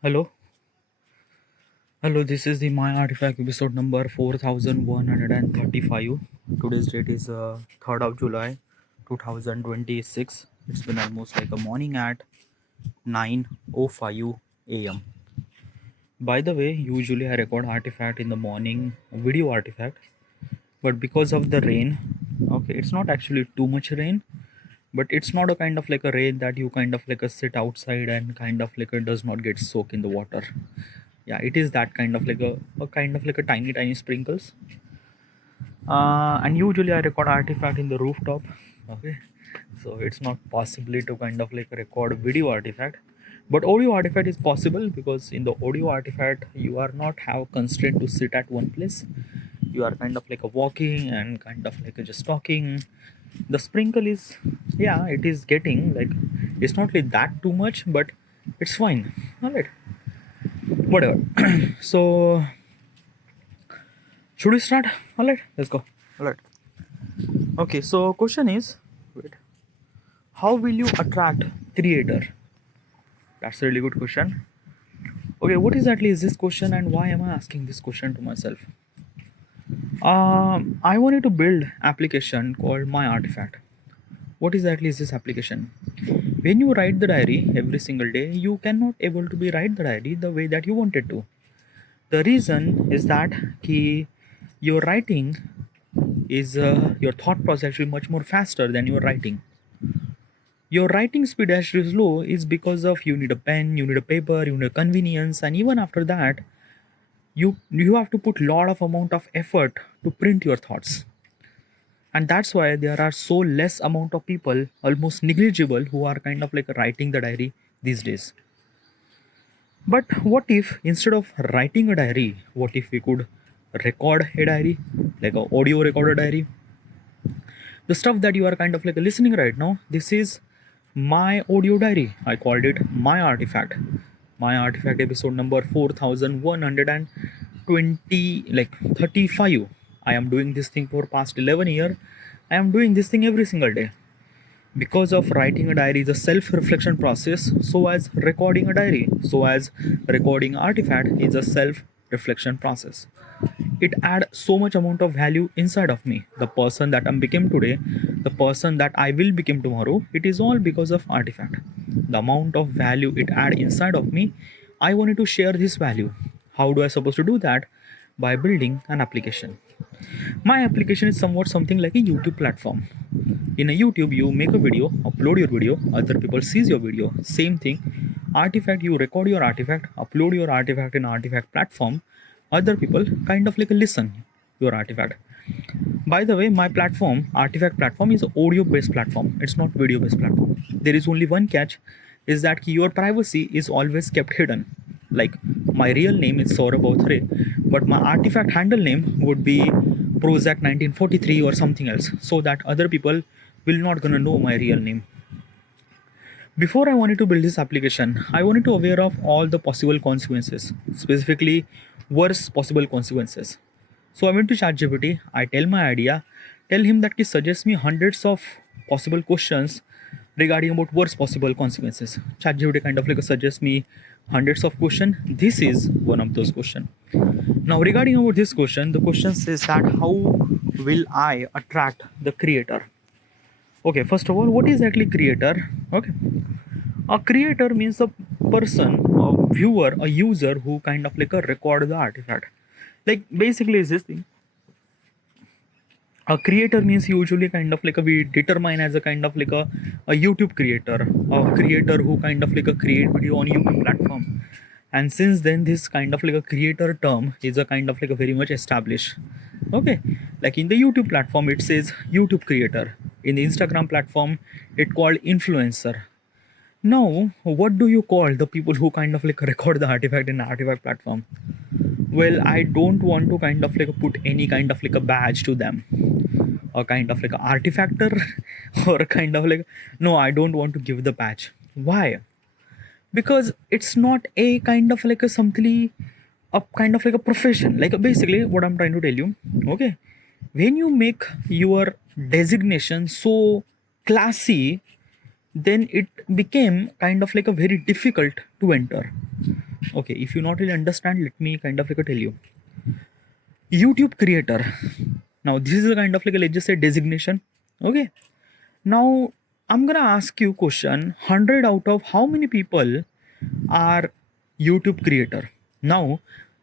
Hello, hello. This is the My Artifact episode number 4135. Today's date is 3rd of July 2026. It's been almost like a morning at 9:05 a.m. By the way, usually I record Artifact in the morning, video Artifact, but because of the rain, okay, it's not actually too much rain, but it's not a kind of like a rain that you kind of like a sit outside and kind of like a does not get soaked in the water. Yeah, it is that kind of like a kind of like a tiny sprinkles. And usually I record Artifact in the rooftop. Okay, so it's not possibly to kind of like record video Artifact, but audio Artifact is possible because in the audio Artifact you are not have constraint to sit at one place. You are kind of like a walking and kind of like a just talking. The sprinkle is, yeah, it is getting like, it's not like that too much, but it's fine. All right, whatever. So should we start? All right, let's go. All right. Okay, so question is, wait, how will you attract creator? That's a really good question. Okay, what exactly is this question and why am I asking this question to myself? I wanted to build application called My Artifact. What exactly is this application? When you write the diary every single day, you cannot able to be write the diary the way that you wanted to. The reason is that your writing is your thought process actually much more faster than your writing. Your writing speed actually is low is because of you need a pen, you need a paper, you need a convenience, and even after that, you have to put lot of amount of effort to print your thoughts. And that's why there are so less amount of people, almost negligible, who are kind of like writing the diary these days. But what if instead of writing a diary, what if we could record a diary, like a audio recorder diary? The stuff that you are kind of like listening right now, this is my audio diary. I called it My Artifact. My Artifact episode number 4120, like 35. I am doing this thing for past 11 years. I am doing this thing every single day. Because of writing a diary is a self-reflection process, so as recording a diary, so as recording Artifact is a self-reflection process. It adds so much amount of value inside of me. The person that I became today, the person that I will become tomorrow, it is all because of Artifact. The amount of value it adds inside of me, I wanted to share this value. How do I supposed to do that? By building an application. My application is somewhat something like a YouTube platform. In a YouTube, you make a video, upload your video, other people sees your video. Same thing. Artifact, you record your Artifact, upload your Artifact in Artifact platform. Other people kind of like listen your Artifact. By the way, my platform, Artifact platform, is audio based platform. It's not video based platform. There is only one catch, is that your privacy is always kept hidden. Like my real name is Saurabh Bauthare, but my Artifact handle name would be Prozac 1943 or something else, so that other people will not gonna know my real name. Before I wanted to build this application, I wanted to aware of all the possible consequences, specifically worst possible consequences. So I went to ChatGPT, I tell my idea, tell him that he suggests me hundreds of possible questions regarding about worst possible consequences. ChatGPT kind of like suggests me hundreds of questions. This is one of those questions. Now regarding about this question, the question says that how will I attract the creator? Okay, first of all, what is actually creator? Okay, a creator means a person, a viewer, a user who kind of like record the Artifact. Like basically is this thing. A creator means usually kind of like we determine as a kind of like a YouTube creator, a creator who kind of like create video on YouTube platform. And since then this kind of like a creator term is a kind of like a very much established. Okay, like in the YouTube platform it says YouTube creator, in the Instagram platform it called influencer. Now what do you call the people who kind of like record the Artifact in the Artifact platform? Well, I don't want to kind of like put any kind of like a badge to them, a kind of like an artifactor or a kind of like, no, I don't want to give the badge. Why? Because it's not a kind of like a something, a kind of like a profession. Like basically what I'm trying to tell you, okay, when you make your designation so classy, then it became kind of like a very difficult to enter. Okay, if you not really understand, let me kind of like tell you. YouTube creator. Now this is a kind of like a, let's just say, designation. Okay. Now I'm gonna ask you question. 100 out of how many people are YouTube creator? Now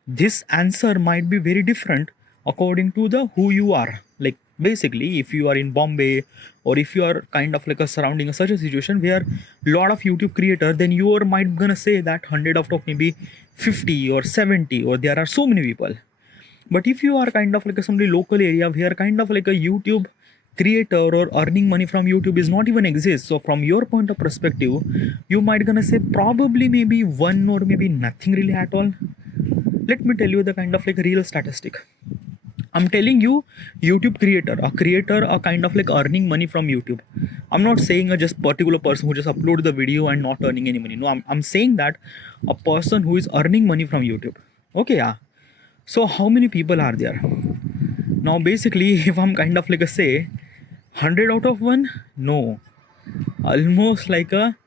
this answer might be very different according to the who you are. Like basically, if you are in Bombay, or if you are kind of like a surrounding such a situation where lot of YouTube creator, then you are might gonna say that 100 out of maybe 50 or 70, or there are so many people. But if you are kind of like a somebody local area where kind of like a YouTube creator or earning money from YouTube is not even exist, so from your point of perspective, you might gonna say probably maybe one or maybe nothing really at all. Let me tell you the kind of like real statistic. I'm telling you, YouTube creator, a kind of like earning money from YouTube. I'm not saying a just particular person who just upload the video and not earning any money. No, I'm saying that a person who is earning money from YouTube. Okay, yeah. So how many people are there? Now basically, if I'm kind of like a say 100 out of 1, no, almost like a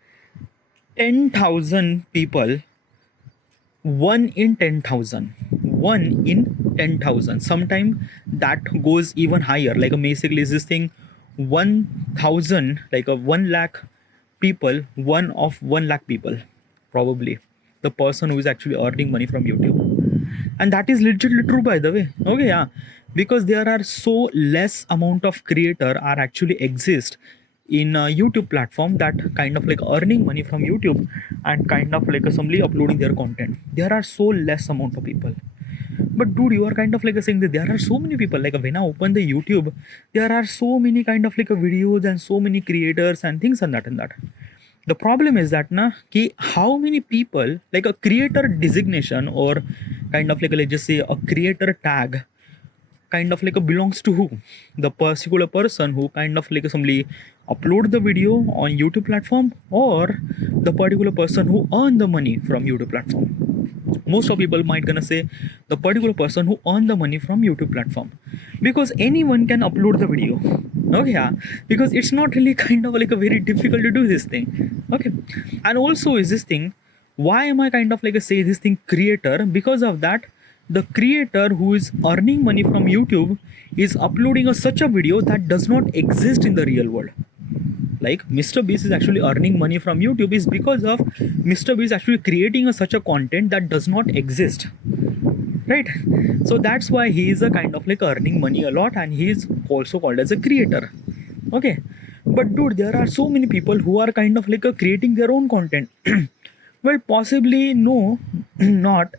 10,000 people, 1 in 10,000, 1 in 10,000. Sometimes that goes even higher. Like basically is this thing 1,000, like a 1 lakh people, 1 of 1 lakh people, probably the person who is actually earning money from YouTube. And that is literally true, by the way. Okay, yeah, because there are so less amount of creator are actually exist in a YouTube platform that kind of like earning money from YouTube and kind of like assembly uploading their content. There are so less amount of people. But dude, you are kind of like saying that there are so many people. Like when I open the YouTube, there are so many kind of like videos and so many creators and things and that and that. The problem is that ki how many people, like a creator designation or kind of like let's just say a creator tag kind of like belongs to who? The particular person who kind of like somebody upload the video on YouTube platform, or the particular person who earn the money from YouTube platform. Most of people might gonna say the particular person who earn the money from YouTube platform, because anyone can upload the video. Okay, yeah, because it's not really kind of like a very difficult to do this thing. Okay, and also is this thing, why am I kind of like a say this thing creator? Because of that, the creator who is earning money from YouTube is uploading such a video that does not exist in the real world. Like Mr. Beast is actually earning money from YouTube is because of Mr. Beast actually creating such a content that does not exist, right? So that's why he is a kind of like earning money a lot, and he is also called as a creator. Okay, but dude, there are so many people who are kind of like creating their own content. Well, possibly no, not.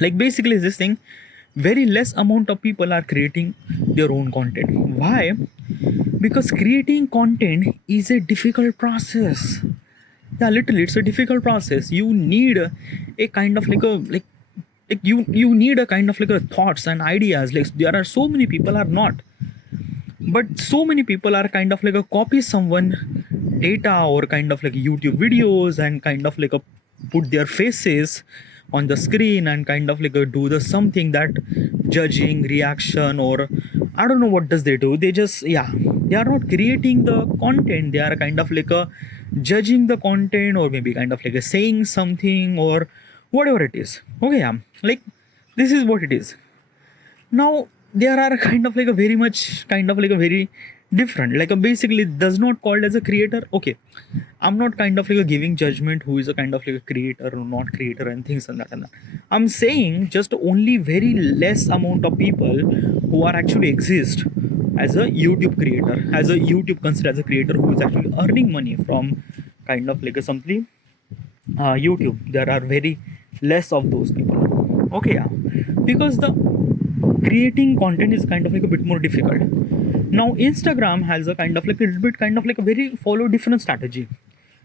Like basically this thing, very less amount of people are creating their own content. Why? Because creating content is a difficult process. Yeah, literally it's a difficult process. You need a kind of like you need a kind of like a thoughts and ideas. Like there are so many people are not, but so many people are kind of like a copy someone data or kind of like YouTube videos and kind of like a put their faces on the screen and kind of like a do the something that judging reaction, or I don't know what does they do. They just, yeah, they are not creating the content. They are kind of like a judging the content, or maybe kind of like a saying something or whatever it is. Okay, yeah, like this is what it is. Now there are kind of like a very much kind of like a very different, like a basically does not called as a creator. Okay, I'm not kind of like a giving judgment who is a kind of like a creator or not creator and things and that and that. I'm saying just only very less amount of people who are actually exist as a YouTube creator, as a YouTube considered as a creator who is actually earning money from kind of like a something YouTube. There are very less of those people. Okay, yeah, because the creating content is kind of like a bit more difficult. Now Instagram has a kind of like a little bit kind of like a very follow different strategy.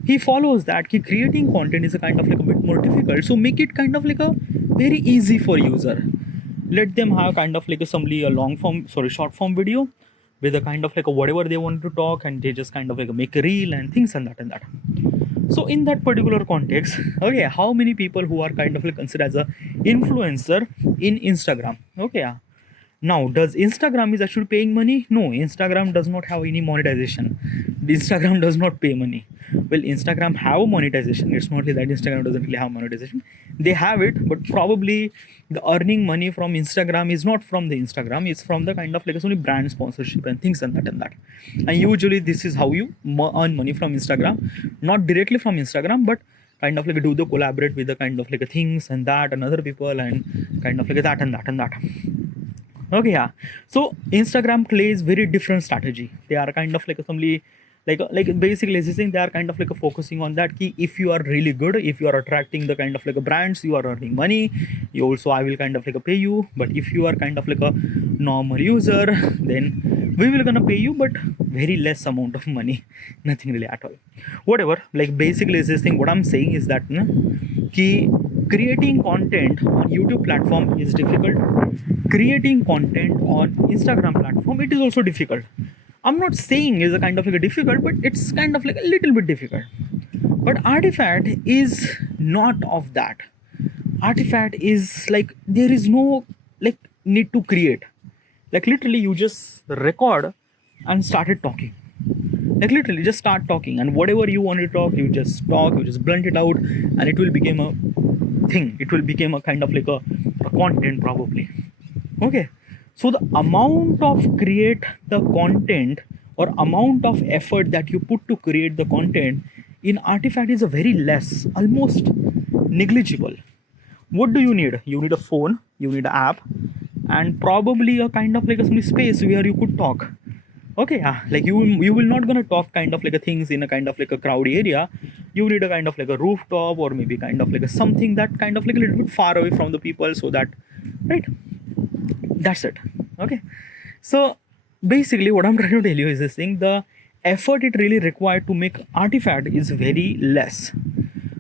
He follows that creating content is a kind of like a bit more difficult, so make it kind of like a very easy for user. Let them have kind of like a long form, short form video with a kind of like a whatever they want to talk, and they just kind of like make a reel and things and that and that. So in that particular context, okay, how many people who are kind of like considered as a influencer in Instagram? Okay, yeah. Now, does Instagram is actually paying money? No, Instagram does not have any monetization. Instagram does not pay money. Well, Instagram have monetization. It's not like that Instagram doesn't really have monetization. They have it, but probably the earning money from Instagram is not from the Instagram. It's from the kind of like only brand sponsorship and things and that and that. And usually this is how you earn money from Instagram, not directly from Instagram, but kind of like do the collaborate with the kind of like a things and that and other people and kind of like that and that and that. Okay, yeah. So Instagram plays very different strategy. They are kind of like somebody like basically existing. They are kind of like focusing on that key. If you are really good, if you are attracting the kind of like brands, you are earning money. You also I will kind of like pay you. But if you are kind of like a normal user, then we will gonna pay you, but very less amount of money, nothing really at all. Whatever. Like basically existing. What I'm saying is that key creating content on YouTube platform is difficult. Creating content on Instagram platform, it is also difficult. I'm not saying it's a kind of like a difficult, but it's kind of like a little bit difficult. But Artifact is not of that. Artifact is like there is no like need to create. Like literally you just record and started talking. Like literally just start talking, and whatever you want to talk, you just talk, you just blunt it out, and it will become a thing. It will become a kind of like a content probably. Okay, so the amount of create the content or amount of effort that you put to create the content in Artifact is a very less, almost negligible. What do you need? You need a phone, you need an app, and probably a kind of like a space where you could talk. Okay, yeah, like you will not gonna talk kind of like a things in a kind of like a crowded area. You need a kind of like a rooftop, or maybe kind of like a something that kind of like a little bit far away from the people, so that, right, that's it. Okay, so basically what I'm trying to tell you is this thing: the effort it really required to make Artifact is very less.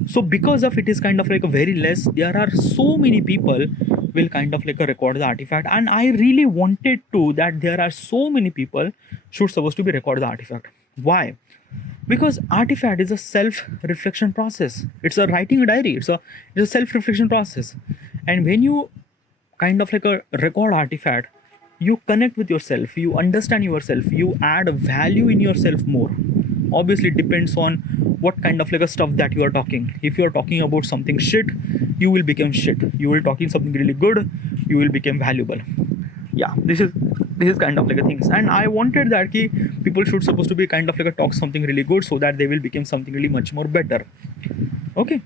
So because of it is kind of like a very less, there are so many people will kind of like a record the Artifact, and I really wanted to that there are so many people should supposed to be record the Artifact. Why? Because Artifact is a self-reflection process. It's a writing a diary. It's a self-reflection process. And when you kind of like a record Artifact, you connect with yourself, you understand yourself, you add value in yourself more. Obviously it depends on what kind of like a stuff that you are talking. If you are talking about something shit, you will become shit. You will talking something really good, you will become valuable. Yeah, this is kind of like a things. And I wanted that key people should supposed to be kind of like a talk something really good, so that they will become something really much more better. Okay,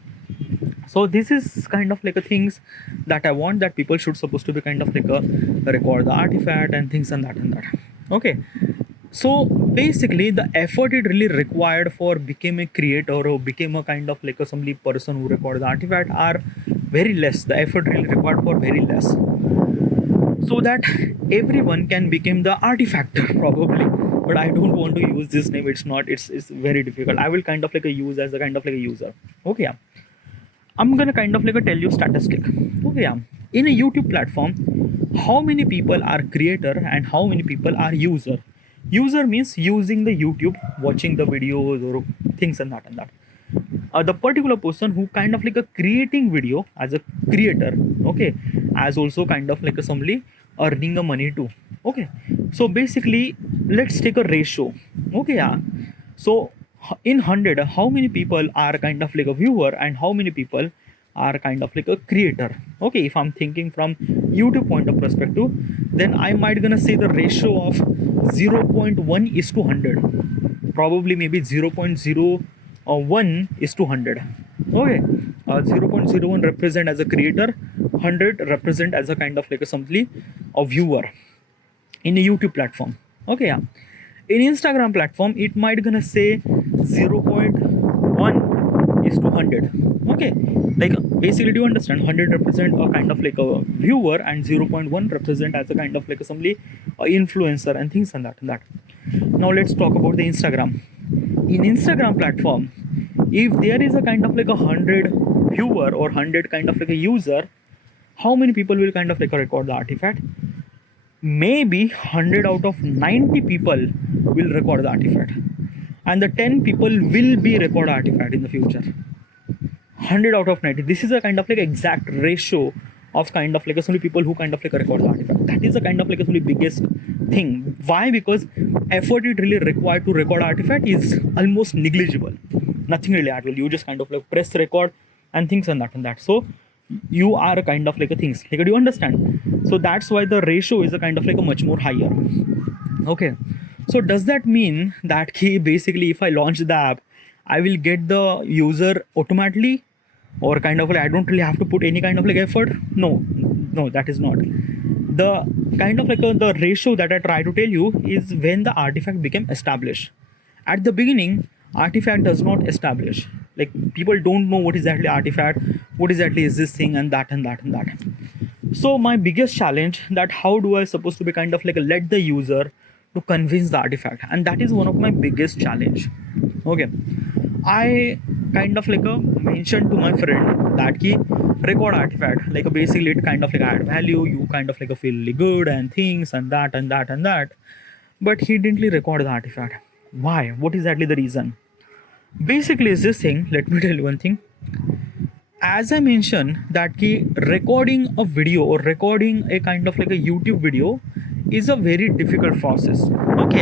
so this is kind of like a things that I want that people should supposed to be kind of like a record the Artifact and things and that and that. Okay, so basically the effort it really required for become a creator or became a kind of like a somebody person who record the Artifact are very less. The effort really required for very less, so that everyone can become the Artifactor probably. But I don't want to use this name. It's very difficult. I will kind of like a use as a kind of like a user. Okay, yeah. I'm gonna kind of like a tell you statistic. Okay, yeah. In a YouTube platform, how many people are creator and how many people are user? User means using the YouTube, watching the videos or things and that and that. The particular person who kind of like a creating video as a creator, okay, as also kind of like a somebody earning a money too. Okay, so basically let's take a ratio. Okay, yeah. So in 100, how many people are kind of like a viewer and how many people are kind of like a creator? Okay, if I'm thinking from YouTube point of perspective, then I might gonna say the ratio of 0.1 is to 100, probably maybe 0.01 is to 100. Okay, 0.01 represent as a creator, 100 represent as a kind of like a something a viewer in a YouTube platform. Okay, yeah. In Instagram platform, it might gonna say 0.1 is to 100. Okay, like basically, do you understand? 100 represent a kind of like a viewer and 0.1 represent as a kind of like a somebody influencer and things and that and that. Now let's talk about the Instagram. In Instagram platform, if there is a kind of like a 100 viewer or 100 kind of like a user, how many people will kind of like record the Artifact? Maybe 100 out of 90 people will record the Artifact, and the 10 people will be record Artifact in the future. 100 out of 90. This is a kind of like exact ratio of kind of like so many people who kind of like record the artifact. That is the kind of like so many biggest thing. Why? Because effort it really required to record artifact is almost negligible. Nothing really at all. You just kind of like press record and things and that. So you are a kind of like a things. Like, do you understand? So that's why the ratio is a kind of like a much more higher. Okay. So does that mean that basically if I launch the app, I will get the user automatically, or kind of like I don't really have to put any kind of like effort? No, that is not. The kind of like the ratio that I try to tell you is when the artifact became established. At the beginning, artifact does not establish. Like, people don't know what is exactly artifact, what exactly is this thing, and that. So my biggest challenge, that how do I supposed to be kind of like let the user to convince the artifact, and that is one of my biggest challenge. Okay, I kind of like mentioned to my friend that key record artifact, like basically it kind of like add value, you kind of like feel really good and things and that, but he didn't really record the artifact. Why? What is exactly the reason? Basically is this thing, let me tell you one thing. As I mentioned that recording a video or recording a kind of like a YouTube video is a very difficult process. Okay,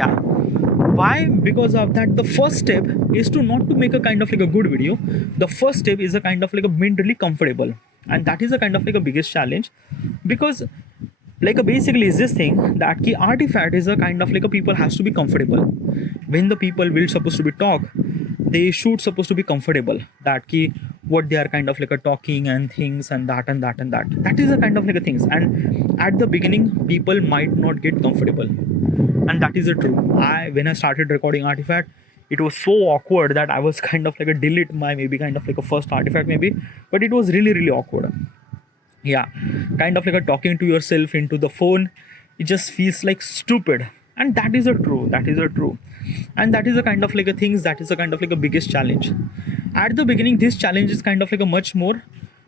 why? Because of that, the first step is to not to make a kind of like a good video. The first step is a kind of like a being really comfortable, and that is a kind of like a biggest challenge, because like basically is this thing that artifact is a kind of like a people has to be comfortable. When the people will supposed to be talk, they should supposed to be comfortable that what they are kind of like a talking and things and that. That is a kind of like a things. And at the beginning, people might not get comfortable, and that is a true. When I started recording artifact, it was so awkward that I was kind of like a delete my maybe kind of like a first artifact maybe, but it was really awkward. Yeah, kind of like a talking to yourself into the phone, it just feels like stupid, and that is a true, and that is a kind of like a things, that is a kind of like a biggest challenge. At the beginning, this challenge is kind of like a much more,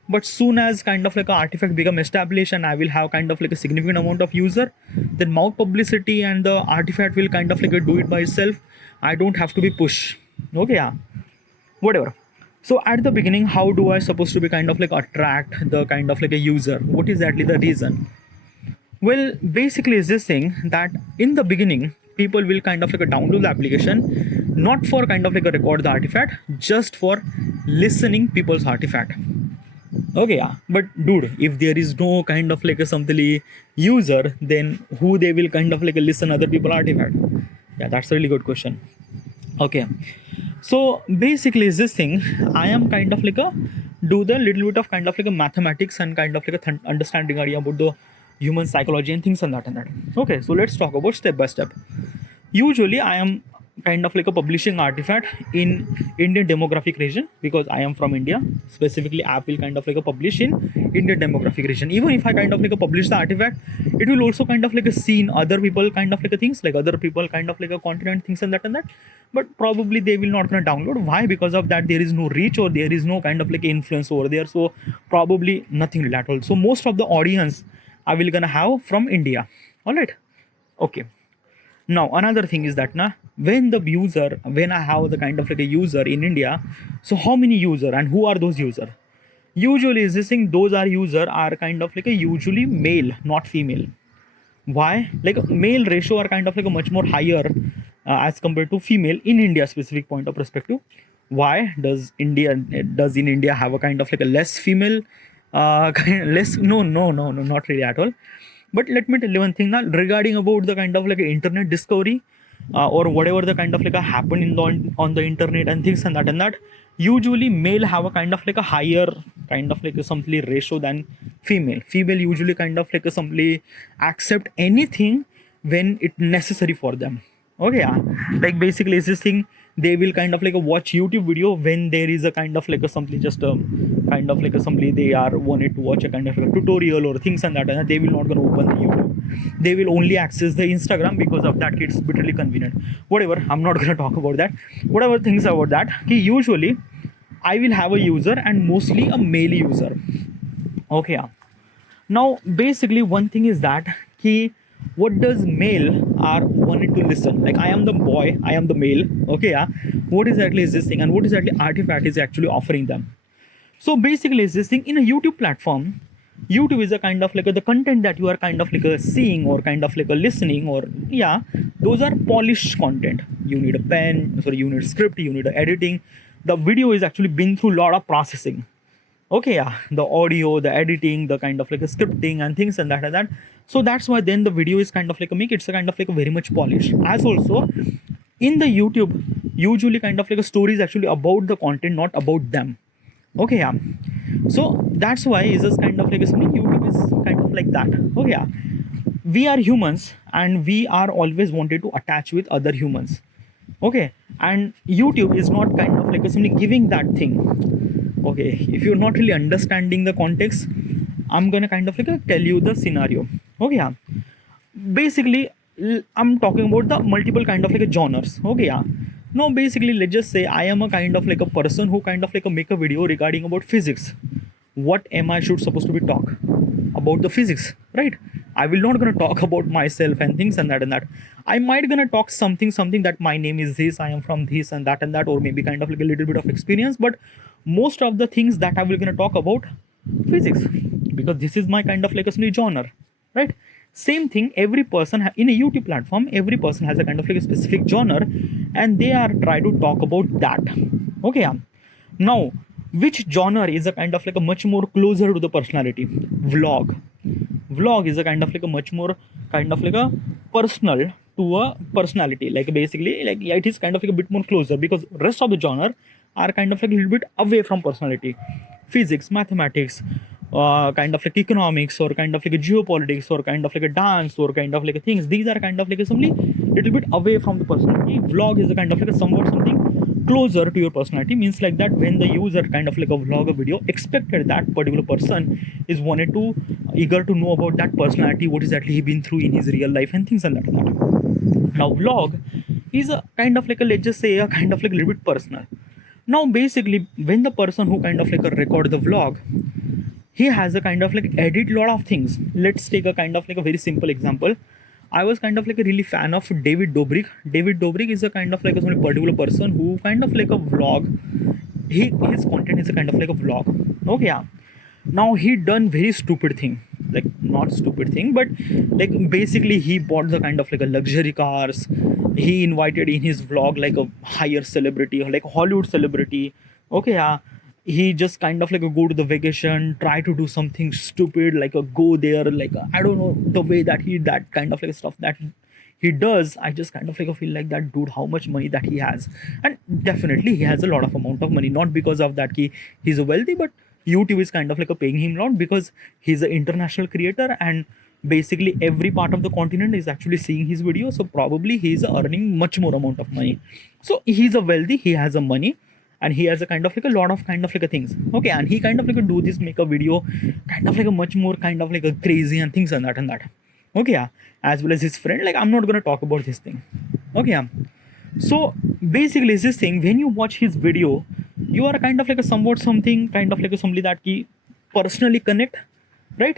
but soon as kind of like a artifact become established and I will have kind of like a significant amount of user, then mouth publicity and the artifact will kind of like a do it by itself. I don't have to be push. Okay, yeah, whatever. So at the beginning, how do I supposed to be kind of like attract the kind of like a user? What is exactly the reason? Well, basically is this thing that in the beginning, people will kind of like a download the application, not for kind of like a record the artifact, just for listening people's artifact. Okay, yeah, but dude, if there is no kind of like a something user, then who they will kind of like a listen other people artifact? Yeah, that's a really good question. Okay, so basically is this thing, I am kind of like a do the little bit of kind of like a mathematics and kind of like a understanding idea about the human psychology and things and that. Okay, so let's talk about step by step. Usually I am kind of like a publishing artifact in Indian demographic region, because I am from India. Specifically, app will kind of like a publish in Indian demographic region. Even if I kind of like a publish the artifact, it will also kind of like a seen other people kind of like a things, like other people kind of like a content things and that, but probably they will not gonna download. Why? Because of that there is no reach, or there is no kind of like influence over there, so probably nothing really at all. So most of the audience I will gonna have from India. All right. Okay. Now another thing is that when I have the kind of like a user in India, so how many user and who are those user? Usually is this thing, those are user are kind of like a usually male, not female. Why? Like male ratio are kind of like a much more higher as compared to female in India specific point of perspective. Why does in India have a kind of like a less female less? No, not really at all. But let me tell you one thing now regarding about the kind of like internet discovery or whatever the kind of like a happen in on the internet and things and that. Usually male have a kind of like a higher kind of like a something ratio than female. Female usually kind of like a something accept anything when it necessary for them. Okay, yeah. Like basically is this thing, they will kind of like a watch YouTube video when there is a kind of like a something just kind of like a somebody they are wanted to watch a kind of like a tutorial or things and that, and they will not gonna open the YouTube. They will only access the Instagram, because of that it's bitterly convenient. Whatever, I'm not gonna talk about that. Whatever things about that, usually I will have a user and mostly a male user. Okay, yeah. Now basically one thing is that what does male are wanted to listen? Like I am the boy, I am the male. Okay, yeah. What exactly is this thing, and what exactly artifact is actually offering them? So basically is this thing in a YouTube platform, YouTube is a kind of like the content that you are kind of like seeing or kind of like listening, or yeah, those are polished content. You need a pen, sorry, you need script, you need editing. The video is actually been through a lot of processing. Okay, yeah, the audio, the editing, the kind of like a scripting and things and that. So that's why then the video is kind of like a make, it's a kind of like a very much polished. As also in the YouTube, usually kind of like a story is actually about the content, not about them. Okay, yeah. So that's why is this kind of like something. YouTube is kind of like that. Okay, yeah. We are humans and we are always wanted to attach with other humans. Okay, and YouTube is not kind of like simply giving that thing. Okay, if you're not really understanding the context, I'm gonna kind of like tell you the scenario. Okay, yeah. Basically, I'm talking about the multiple kind of like genres. Okay, yeah. Now basically let's just say I am a kind of like a person who kind of like make a video regarding about physics. What am I should supposed to be talk about the physics, right? I will not gonna talk about myself and things and that. I might gonna talk something that my name is this, I am from this and that, or maybe kind of like a little bit of experience, but most of the things that I will gonna talk about physics, because this is my kind of like a genre, right? Same thing, every person in a YouTube platform, every person has a kind of like a specific genre, and they are try to talk about that. Okay, yeah. Now which genre is a kind of like a much more closer to the personality? Vlog is a kind of like a much more kind of like a personal to a personality, like basically like, yeah, it is kind of like a bit more closer, because rest of the genre are kind of like a little bit away from personality. Physics, mathematics, kind of like economics, or kind of like a geopolitics, or kind of like a dance, or kind of like a things, these are kind of like a something little bit away from the personality. Vlog is a kind of like a somewhat something closer to your personality, means like that when the user kind of like a vlog a video, expected that particular person is wanted to eager to know about that personality, what is actually he been through in his real life and things and that. Now vlog is a kind of like a, let's just say a kind of like a little bit personal. Now basically when the person who kind of like a record the vlog, he has a kind of like edit lot of things. Let's take a kind of like a very simple example. I was kind of like a really fan of David Dobrik. David Dobrik is a kind of like a particular person who kind of like a vlog. His content is a kind of like a vlog. Okay, yeah. Now he done very stupid thing, like not stupid thing, but like basically he bought the kind of like a luxury cars. He invited in his vlog like a higher celebrity, like a Hollywood celebrity. Okay, yeah. He just kind of like a go to the vacation, try to do something stupid, like a go there, like a, I don't know, the way that he that kind of like stuff that he does, I just kind of like feel like that dude, how much money that he has. And definitely he has a lot of amount of money, not because of that he's a wealthy, but YouTube is kind of like a paying him a lot, because he's an international creator, and basically every part of the continent is actually seeing his video, so probably he's earning much more amount of money. So he's a wealthy, he has a money, and he has a kind of like a lot of kind of like a things. Okay, and he kind of like a do this, make a video kind of like a much more kind of like a crazy and things and that. Okay, yeah. As well as his friend, like I'm not gonna talk about this thing. Okay, yeah. So basically this thing, when you watch his video, you are kind of like a somewhat something kind of like a somebody that he personally connect, right?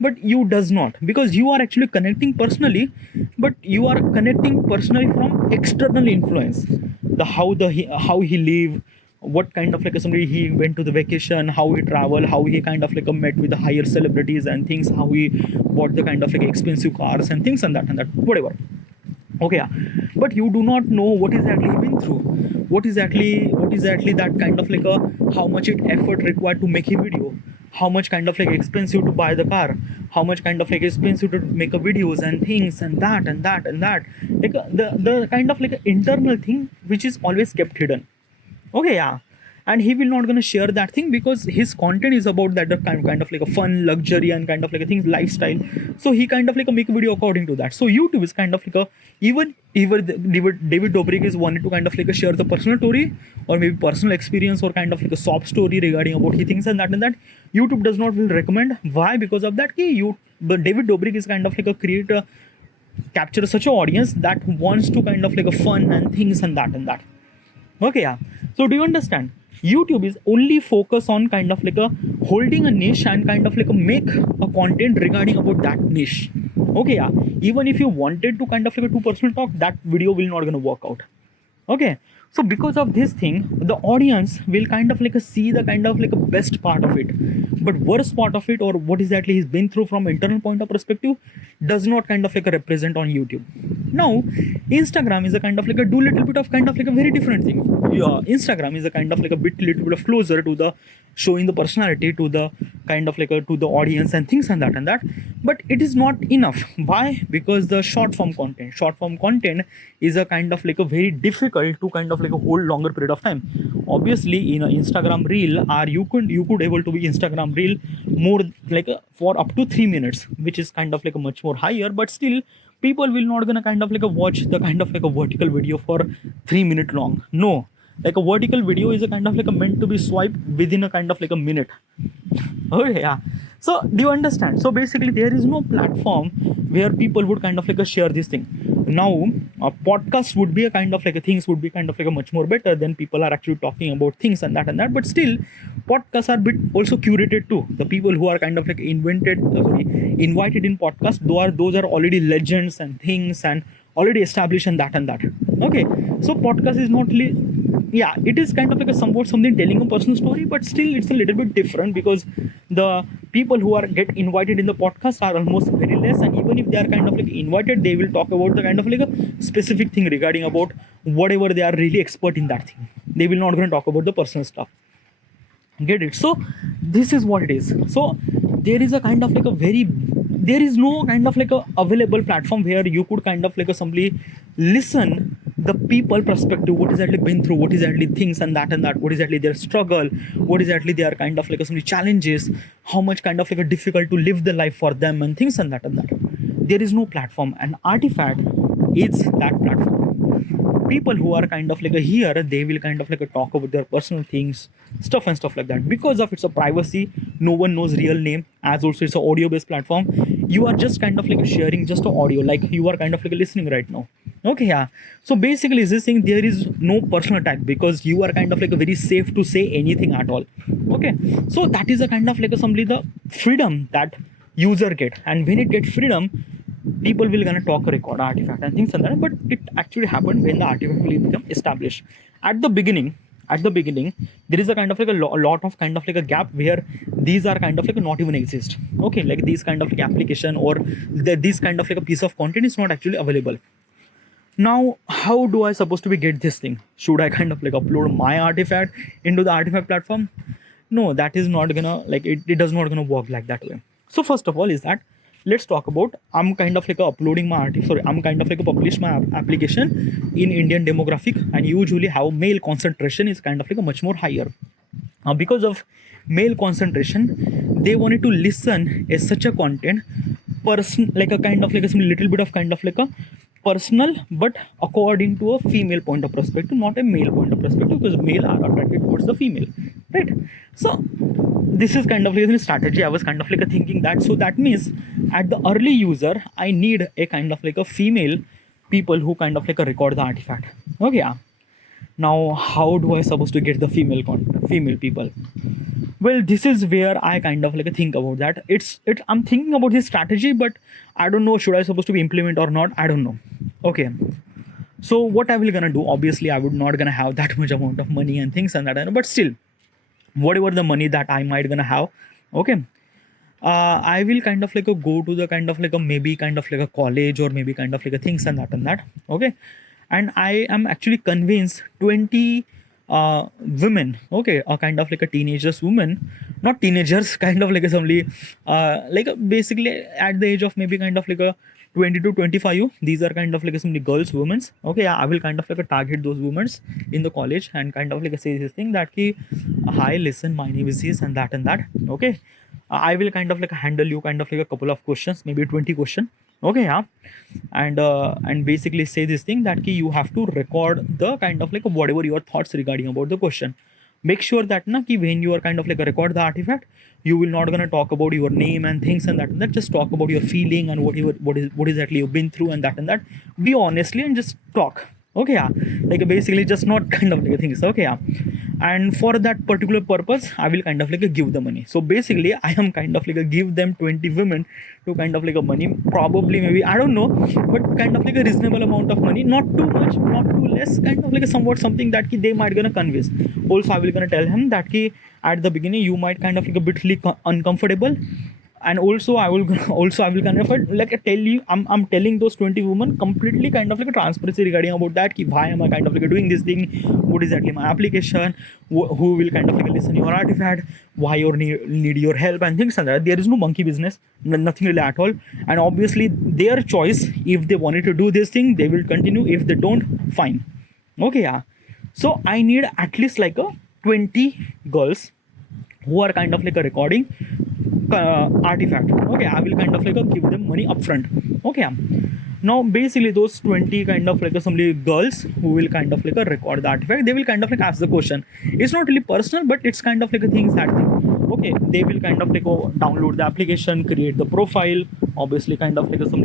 But you does not, because you are actually connecting personally, but you are connecting personally from external influence. The how he live, what kind of like somebody he went to the vacation, how he travel, how he kind of like met with the higher celebrities and things, how he bought the kind of like expensive cars and things and that whatever. Okay, yeah. But you do not know what is actually he been through, what is actually that kind of like a how much it effort required to make a video, how much kind of like expensive to buy the car, how much kind of like expensive to make a videos and things and that, like the kind of like a internal thing which is always kept hidden. Okay, yeah. And he will not gonna share that thing, because his content is about that kind of like a fun, luxury and kind of like a things, lifestyle. So he kind of like a make a video according to that. So YouTube is kind of like a even David Dobrik is wanted to kind of like a share the personal story, or maybe personal experience, or kind of like a sob story regarding about he thinks and that. YouTube does not will recommend. Why? Because of that but David Dobrik is kind of like a creator, capture such an audience that wants to kind of like a fun and things and that. Okay, yeah. So do you understand? YouTube is only focus on kind of like a holding a niche and kind of like a make a content regarding about that niche. Okay, yeah. Even if you wanted to kind of like a 2% talk, that video will not gonna work out. Okay. So because of this thing, the audience will kind of like see the kind of like a best part of it, but worst part of it, or what exactly he's been through from internal point of perspective, does not kind of like a represent on YouTube. Now Instagram is a kind of like a do little bit of kind of like a very different thing. Yeah, Instagram is a kind of like a little bit of closer to the showing the personality to the kind of like a to the audience and things and that, but it is not enough. Why? Because the short form content is a kind of like a very difficult to kind of like a whole longer period of time. Obviously in an Instagram reel, or you could able to be Instagram reel more like for up to 3 minutes, which is kind of like a much more higher, but still people will not gonna kind of like a watch the kind of like a vertical video for 3 minute long. No, like a vertical video is a kind of like a meant to be swiped within a kind of like a minute. Okay, yeah. So do you understand? So basically there is no platform where people would kind of like a share this thing. Now a podcast would be a kind of like a things would be kind of like a much more better than people are actually talking about things and that, but still podcasts are bit also curated too. The people who are kind of like invited in podcast, those are already legends and things and already established and that. Okay, so podcast is not really, yeah, it is kind of like a somewhat something telling a personal story, but still it's a little bit different because the people who are get invited in the podcast are almost very less, and even if they are kind of like invited, they will talk about the kind of like a specific thing regarding about whatever they are really expert in that thing. They will not going to talk about the personal stuff. Get it? So this is what it is. So there is a kind of like a there is no kind of like a available platform where you could kind of like a simply listen the people perspective, what is actually been through, what is actually things and that, what is actually their struggle, what is actually their kind of like some challenges, how much kind of like a difficult to live the life for them and things and that. There is no platform, and Artifact is that platform. People who are kind of like a here, they will kind of like a talk about their personal things, stuff and stuff like that. Because of its a privacy, no one knows real name, as also it's an audio based platform. You are just kind of like sharing just a audio, like you are kind of like listening right now. Okay, yeah. So basically this thing, there is no personal tag because you are kind of like a very safe to say anything at all. Okay, so that is a kind of like a simply the freedom that user get, and when it gets freedom, people will gonna talk, record Artifact and things like that. But it actually happened when the Artifact will become established. At the beginning, there is a kind of like a lot of kind of like a gap where these are kind of like not even exist. Okay, like these kind of like application or this kind of like a piece of content is not actually available. Now how do I supposed to be get this thing? Should I kind of like upload my Artifact into the Artifact platform? No, that is not gonna like it does not gonna work like that way. So first of all is that let's talk about I'm kind of like uploading my I'm kind of like publish my application in Indian demographic, and usually how male concentration is kind of like a much more higher. Because of male concentration, they wanted to listen a such a content person like a kind of like a little bit of kind of like a personal, but according to a female point of perspective, not a male point of perspective, because male are attracted towards the female, right? So this is kind of like a strategy. I was kind of like thinking that, so that means at the early user I need a kind of like a female people who kind of like record the Artifact. Okay, yeah. Now how do I supposed to get the female people? Well, this is where I kind of like think about that. I'm thinking about this strategy, but I don't know should I supposed to be implement or not. I don't know. Okay, so what I will gonna do, obviously I would not gonna have that much amount of money and things and that, but still whatever the money that I might gonna have, okay, I will kind of like go to the kind of like maybe kind of like a college or maybe kind of like things and that, okay, and I am actually convinced 20 women, okay, or kind of like a teenagers women, not teenagers, kind of like a somebody like basically at the age of maybe kind of like a 20 to 25. These are kind of like some girls, women. Okay, yeah, I will kind of like target those women in the college and kind of like say this thing that ki, hi, listen, my name is this and that. Okay, I will kind of like handle you kind of like a couple of questions, maybe 20 questions. Okay, yeah, and basically say this thing that ki you have to record the kind of like whatever your thoughts regarding about the question. Make sure that na ki when you are kind of like record the Artifact, you will not gonna talk about your name and things and that. Just talk about your feeling and what exactly you've been through and that. Be honestly and just talk. Okay, yeah, like basically just not kind of like things. Okay, yeah, and for that particular purpose I will kind of like give the money. So basically I am kind of like give them 20 women to kind of like a money, probably maybe I don't know, but kind of like a reasonable amount of money, not too much, not too less, kind of like a somewhat something that they might gonna convince. Also I will gonna tell him that at the beginning you might kind of like a bit uncomfortable, and also I will also I will kind of like tell you, I'm telling those 20 women completely kind of like a transparency regarding about that why am I kind of like doing this thing, what is exactly my application, who will kind of like listen your artifact, why you need your help and things like that. There is no monkey business, nothing really at all. And obviously their choice, if they wanted to do this thing they will continue, if they don't, fine. Okay, yeah. So I need at least like a 20 girls who are kind of like a recording artifact. Okay, I will kind of like give them money upfront. Okay, now basically those 20 kind of like some girls who will kind of like record the artifact, they will kind of like ask the question. It's not really personal, but it's kind of like a things that thing. Okay, they will kind of like go download the application, create the profile, obviously kind of like some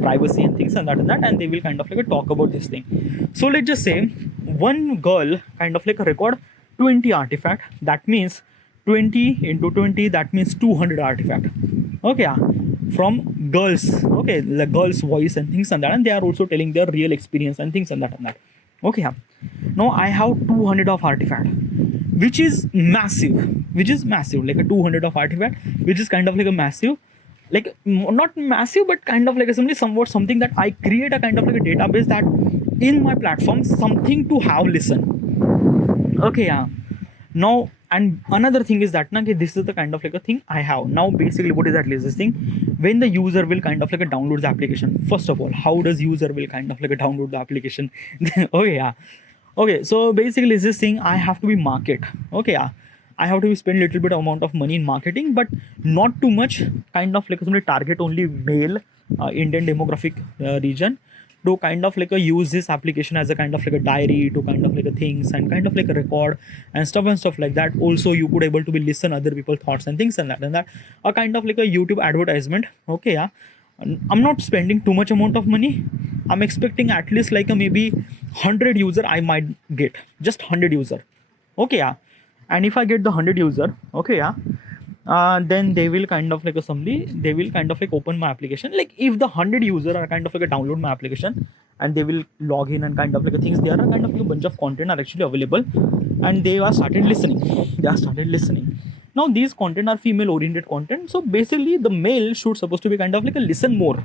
privacy and things and that, and they will kind of like talk about this thing. So let's just say one girl kind of like record 20 artifact. That means 20 into 20, that means 200 artifact. Okay, yeah, from girls. Okay, the girls voice and things and that, and they are also telling their real experience and things and that. Okay, yeah. Now I have 200 of artifact, which is massive, like a 200 of artifact, which is kind of like a massive, like not massive but kind of like a somewhat something that I create a kind of like a database that in my platform something to have listen. Okay, yeah. Now, and another thing is that this is the kind of like a thing I have. Now basically what is that this thing, when the user will kind of like download the application, first of all, how does user will kind of like download the application? Okay, yeah. Okay, so basically this thing I have to be market. Okay, yeah, I have to be spend little bit amount of money in marketing, but not too much, kind of like somebody target only male Indian demographic region, to kind of like use this application as a kind of like a diary, to kind of like a things and kind of like a record and stuff like that. Also you could able to be listen other people thoughts and things and that a kind of like a YouTube advertisement. Okay, yeah, I'm not spending too much amount of money. I'm expecting at least like a maybe 100 user I might get, just 100 user. Okay, yeah, and if I get the 100 user, okay, yeah, then they will kind of like they will kind of like open my application. Like if the 100 user are kind of like a download my application and they will log in and kind of like things, there are kind of like a bunch of content are actually available, and they are started listening. Now these content are female oriented content, so basically the male should supposed to be kind of like a listen more.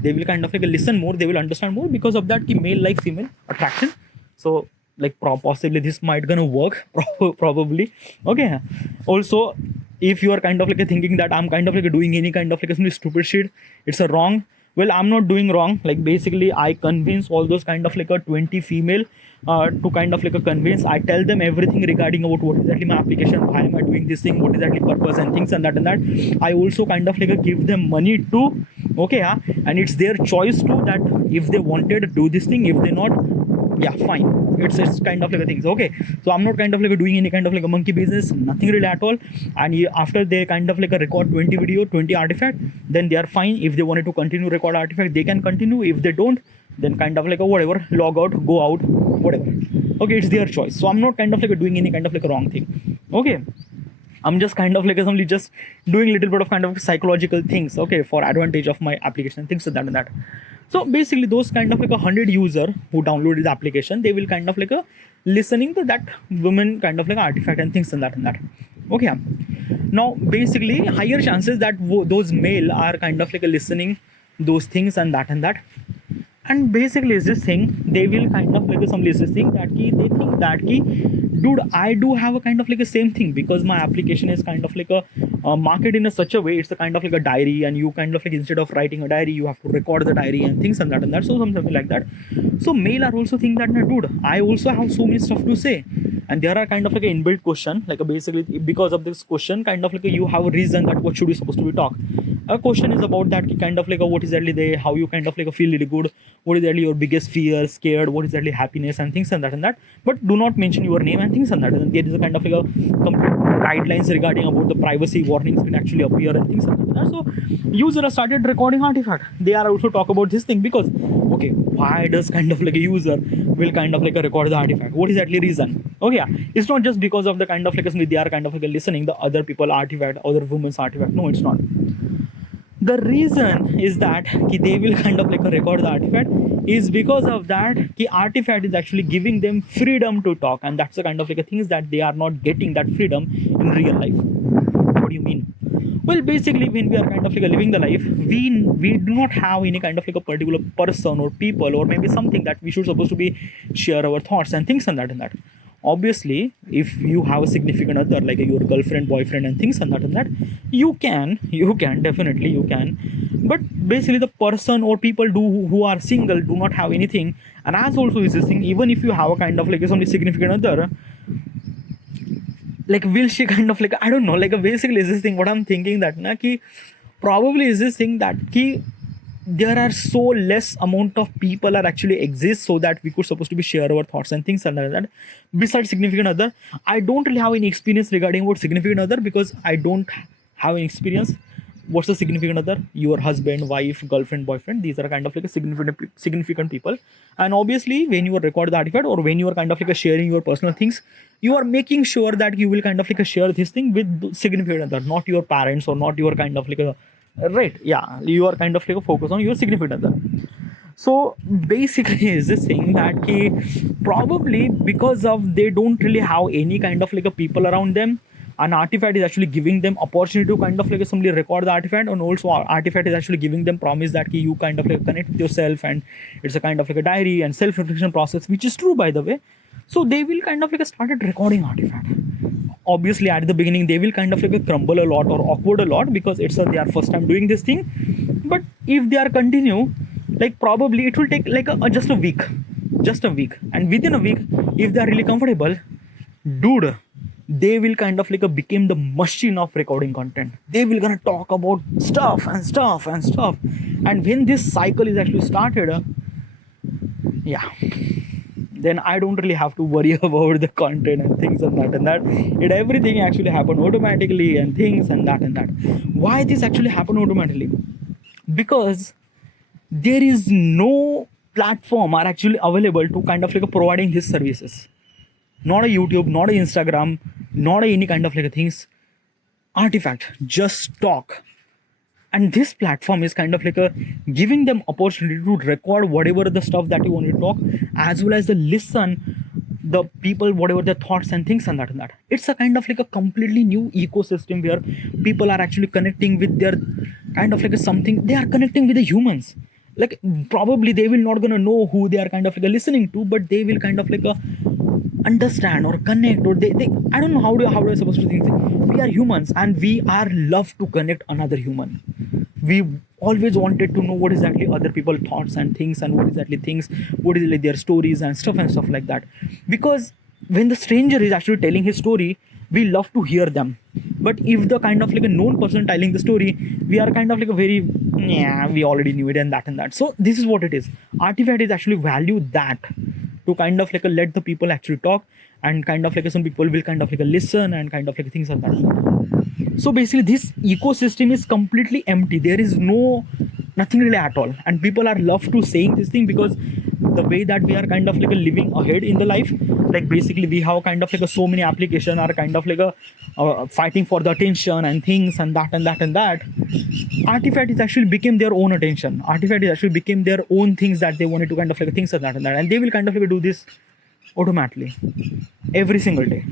They will kind of like a listen more, they will understand more, because of that male like female attraction. So like possibly this might gonna work probably. Okay, also if you are kind of like thinking that I'm kind of like doing any kind of like some stupid shit, it's a wrong. Well, I'm not doing wrong. Like basically I convince all those kind of like a 20 female to kind of like a convince. I tell them everything regarding about what exactly my application, why am I doing this thing, what exactly purpose and things and that. I also kind of like give them money too. Okay, yeah, and it's their choice too, that if they wanted to do this thing, if they not, yeah, fine, it's kind of like a things. Okay, so I'm not kind of like doing any kind of like a monkey business, nothing really at all. And after they kind of like a record 20 video, 20 artifact, then they are fine. If they wanted to continue record artifact, they can continue. If they don't, then kind of like a whatever, log out, go out, whatever. Okay, it's their choice. So I'm not kind of like doing any kind of like a wrong thing. Okay, I'm just kind of like simply just doing a little bit of kind of psychological things, okay, for advantage of my application, things like that and that. So basically those kind of like 100 user who downloaded the application, they will kind of like listening to that woman kind of like artifact and things and that. Okay, now basically higher chances that those male are kind of like listening those things and that. And basically is this thing, they will kind of like some this thing that they think that dude, I do have a kind of like a same thing, because my application is kind of like a market in a such a way, it's a kind of like a diary, and you kind of like instead of writing a diary, you have to record the diary and things and that. So something like that. So male are also think that, dude, I also have so many stuff to say, and there are kind of like an inbuilt question, like basically because of this question kind of like you have a reason that what should you supposed to be talk. A question is about that kind of like what is exactly they, how you kind of like feel really good, what is exactly your biggest fear, scared, what is exactly happiness and things and that, but do not mention your name and things and that. And there is a kind of like a complete guidelines regarding about the privacy warnings will actually appear and things like that. So user has started recording artifact. They are also talk about this thing because okay, why does kind of like a user will kind of like a record the artifact? What is actually reason? Oh yeah, it's not just because of the kind of like they are kind of like listening the other people artifact, other women's artifact. No, it's not. The reason is that they will kind of like record the artifact is because of that artifact is actually giving them freedom to talk, and that's the kind of like a things that they are not getting that freedom in real life. What do you mean? Well, basically when we are kind of like living the life, we do not have any kind of like a particular person or people or maybe something that we should supposed to be share our thoughts and things and that. Obviously if you have a significant other like your girlfriend, boyfriend and things and that, you can definitely you can, but basically the person or people who are single do not have anything. And as also is this thing, even if you have a kind of like some significant other, like will she kind of like I don't know, like basically is this thing what I'm thinking that na ki probably is this thing that ki there are so less amount of people are actually exist so that we could supposed to be share our thoughts and things and like that. Besides significant other, I don't really have any experience regarding what significant other because I don't have any experience. What's the significant other? Your husband, wife, girlfriend, boyfriend. These are kind of like a significant people. And obviously when you record the artifact or when you are kind of like sharing your personal things, you are making sure that you will kind of like share this thing with significant other, not your parents or not your kind of like a right, yeah, you are kind of like a focus on your significant other. So basically is this thing that probably because of they don't really have any kind of like a people around them, an artifact is actually giving them opportunity to kind of like simply record the artifact, and also artifact is actually giving them promise that you kind of like connect with yourself, and it's a kind of like a diary and self-reflection process, which is true by the way. So they will kind of like started recording artifact. Obviously at the beginning they will kind of like crumble a lot or awkward a lot because it's their first time doing this thing. But if they are continue, like probably it will take like just a week, and within a week if they are really comfortable, dude, they will kind of like become the machine of recording content. They will gonna talk about stuff, and when this cycle is actually started, yeah, then I don't really have to worry about the content and things and that. It everything actually happen automatically and things and that. Why this actually happen automatically? Because there is no platform are actually available to kind of like providing these services. Not a YouTube, not a Instagram, not a any kind of like things. Artifact, just talk. And this platform is kind of like giving them opportunity to record whatever the stuff that you want to talk, as well as the listen the people whatever their thoughts and things and that. It's a kind of like a completely new ecosystem where people are actually connecting with their kind of like something. They are connecting with the humans. Like probably they will not gonna know who they are kind of like listening to, but they will kind of like understand or connect, or they I don't know how do I supposed to think. We are humans and we are love to connect another human. We always wanted to know what exactly other people thoughts and things, and what exactly things, what is like their stories and stuff like that. Because when the stranger is actually telling his story, we love to hear them. But if the kind of like a known person telling the story, we are kind of like a very yeah, we already knew it and that. So this is what it is. Artifact is actually value that to kind of like let the people actually talk, and kind of like some people will kind of like listen and kind of like things like that. So basically this ecosystem is completely empty. There is nothing really at all, and people are love to saying this thing because the way that we are kind of like living ahead in the life, like basically we have kind of like so many applications are kind of like fighting for the attention and things and that. Artifact is actually became their own attention. Artifact is actually became their own things that they wanted to kind of like things and that, and they will kind of like do this automatically every single day.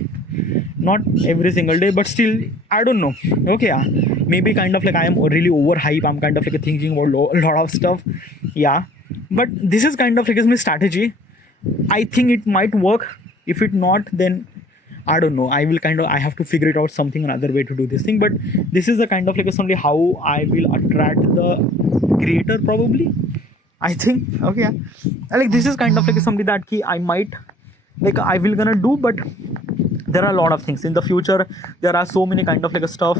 Not every single day, but still I don't know. Okay, yeah, maybe kind of like I am really overhype. I'm kind of like thinking about a lot of stuff, yeah, but this is kind of like my strategy. I think it might work. If it not, then I don't know. I have to figure it out something another way to do this thing. But this is the kind of like only how I will attract the creator probably. I think okay. Yeah. Like this is kind of like something that I might like I will gonna do, but there are a lot of things in the future. There are so many kind of like a stuff.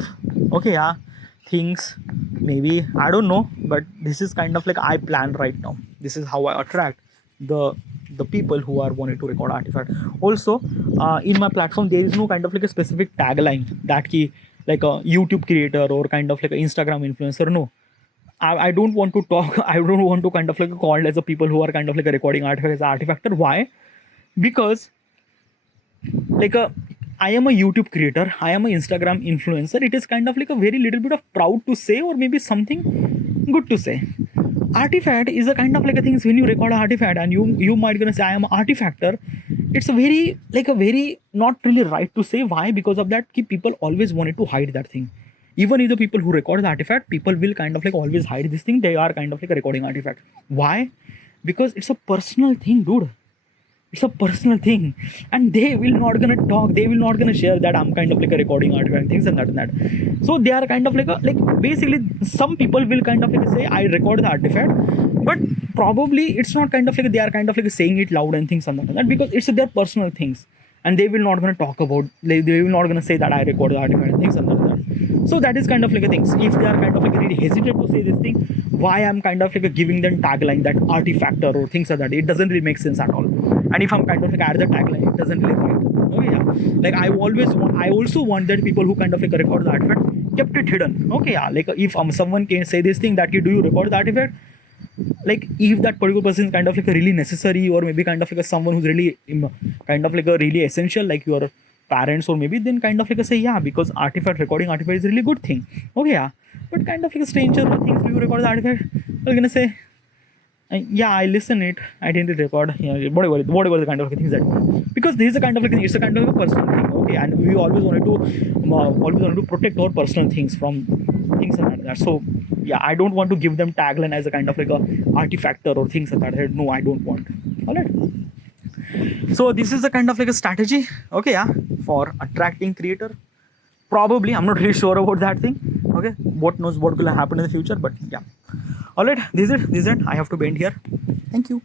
Okay, yeah, things, maybe, I don't know, but this is kind of like I plan right now. This is how I attract the people who are wanting to record artifact. Also, in my platform there is no kind of like a specific tagline that key like a YouTube creator or kind of like an Instagram influencer. No, I don't want to talk. I don't want to kind of like call as a people who are kind of like a recording artifact as artifactor. Why? Because like I am a YouTube creator, I am an Instagram influencer. It is kind of like a very little bit of proud to say, or maybe something good to say. Artifact is a kind of like a things when you record an artifact and you might gonna say I am an artifactor. It's a very like a very not really right to say. Why? Because of that people always wanted to hide that thing. Even if the people who record the artifact, people will kind of like always hide this thing. They are kind of like a recording artifact. Why? Because it's a personal thing, dude. It's a personal thing, and they will not gonna talk. They will not gonna share that I'm kind of like a recording artifact, things and that and that. So they are kind of like a like basically some people will kind of like say I record the artifact, but probably it's not kind of like they are kind of like saying it loud and things and that and that, because it's their personal things, and they will not gonna talk about. They will not gonna say that I record the artifact and things and that and that. So that is kind of like a things. If they are kind of like really hesitate to say this thing, why I'm kind of like giving them tagline that artifactor or things like that, it doesn't really make sense at all. And if I'm kind of like add the tagline, it doesn't really right. Okay, yeah. Like I also want that people who kind of like record the artifact kept it hidden. Okay, yeah. Like if someone can say this thing that do you record the artifact, like if that particular person is kind of like a really necessary, or maybe kind of like someone who's really kind of like a really essential, like your parents, or maybe then kind of like say yeah, because recording artifact is a really good thing. Okay, yeah. But kind of like a stranger who thinks, do you record the artifact? They're gonna say yeah, I listen it, I didn't record, yeah, whatever the kind of things that, because this is a kind of like it's a kind of a personal thing. Okay, and we always wanted to protect our personal things from things like that. So yeah, I don't want to give them tagline as a kind of like a artifactor or things like that. No, I don't want. All right. So this is the kind of like a strategy. Okay, yeah, for attracting creator. Probably, I'm not really sure about that thing. Okay, what knows what will happen in the future, but yeah. All right, this is it. I have to bend here. Thank you.